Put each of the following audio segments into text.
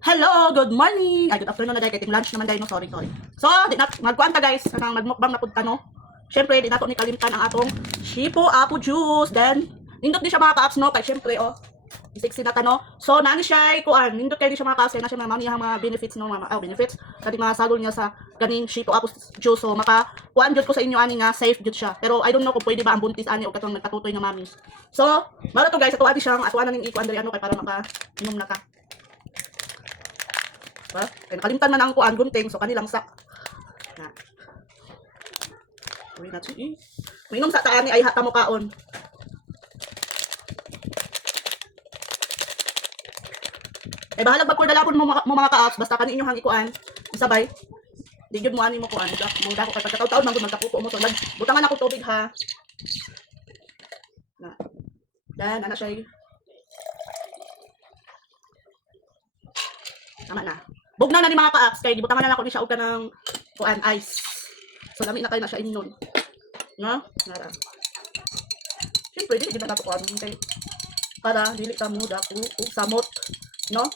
Hello, good morning. Ay, good afternoon na dahil. Kaya lunch naman dahil, no? Sorry. So, di na, magkuanta guys. Kanang magmukbang na punta, no? Siyempre, di na to ni kalimtan ang atong Shipo Apple Juice. Then, nindot di siya mga ka-apps, no? Kaya siyempre, oh, isiksi na no? So, nani siya, kuan. Nindot kayo di siya mga ka-apps. Na siya mga benefits, no? Benefits. Kadi mga sagol niya sa ganing Shipo Apple Juice. So, kuan jud ko sa inyo, ani nga, safe jud siya. Pero, I don't know kung pwede ba ang buntis, ani, o katong nagkatutoy nga mami. So, mara to guys, atuwa di siyang, atuwa na ning ikuan dali, ano, kay para maka-inom na ka. Diba? Kaya nakalimtan man ang kuan gunting, so kanilang sak. Na. Uwi na siya. Mainom sa taan ni ay hata mo kaon. Eh bahalag magkordalapon mo mga ka-apps, basta kanin inyong hang ikuan. Isabay. Di jud mo ani mo kuan, da. Mong dako kay pagkataw-taon man gud magkapupo mo so butangan ako tubig ha. Na. Dan ana siya. Tama na. Bugna na ni mga ka-apps kay gibutangan na ako ni siya og kanang kuan ice. So lami na kay na siya inon. No? Nara. Siyempre dili gid na kuan kay para dili ka mo dako og samot, no?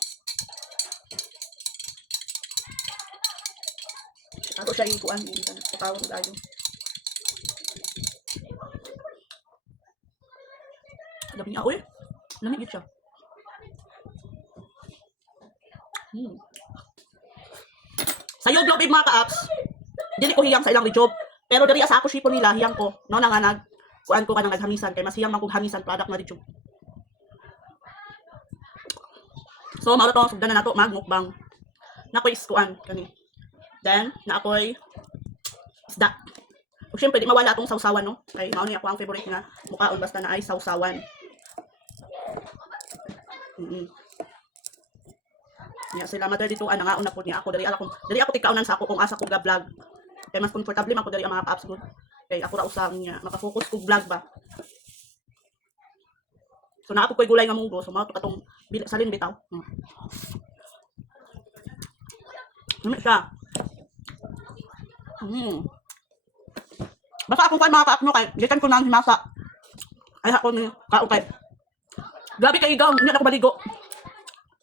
Ako siya yung kuan din kan pagkawon tayo. Dami niya oy. Lami gid siya. Sayo blog big mga ka-apps. Dili ko hiyang sa ilang job. Pero diri sa ako shipo nila hiyang ko. No na nga kuan ko kanang naghamisan kay mas hiyang man kog hamisan product na job. So mao to sugdan na nato magmukbang. Nakoy is kuan kani. Then na ako'y isda. Ug syempre di mawala atong sawsawan no. Kay mao ni ako ang favorite nga mukaon basta na ay sawsawan. Ya sila mother dito ana nga una pud niya ako diri ako tikaunan sa ako kung asa ko ga vlog. Kay mas comfortable man ko diri ang mga apps ko. Kay ako ra usang niya maka-focus ko vlog ba. So na ako koy gulay nga munggo so mao to katong salin bitaw. Siya. Basta akong kay mga ka-apps no kay gikan ko nang himasa. Ay ako ni kaukay. Grabe kay igaw, hindi ako baligo.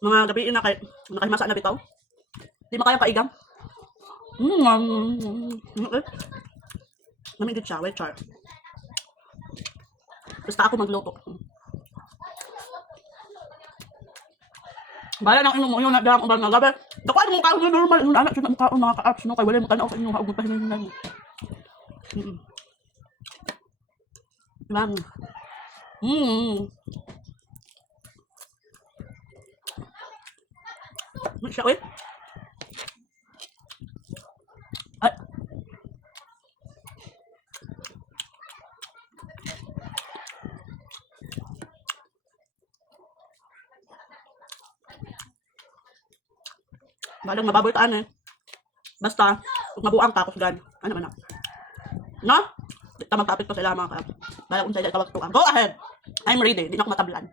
Mga gabi na kay nakahimasa na bitaw. Di makaya paigam. Namin gid siya, well char. Basta ako magluto. Bala nang inom mo yun na dang ubang nga gabi. Dako ano mo kaon normal nun anak jud ang kaon mga ka-apps no kay wala mo tanaw sa inyo haug pa hinan. Lang. Siya oy. Ay. Balang mababoy taan eh. Basta, kung mabuang tapos gan. Ano man na. No? Di ka magtapit ko sila mga ka-apps. Balang kung sila tawag tuang. Go ahead! I'm ready. Di na ako matablan.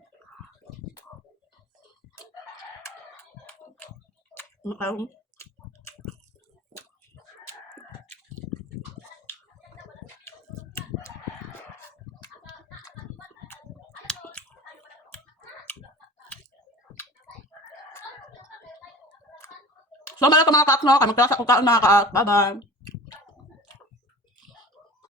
So, mga ka-apps no? Kaya magtasa kung kaon mga ka-apps. Bye-bye!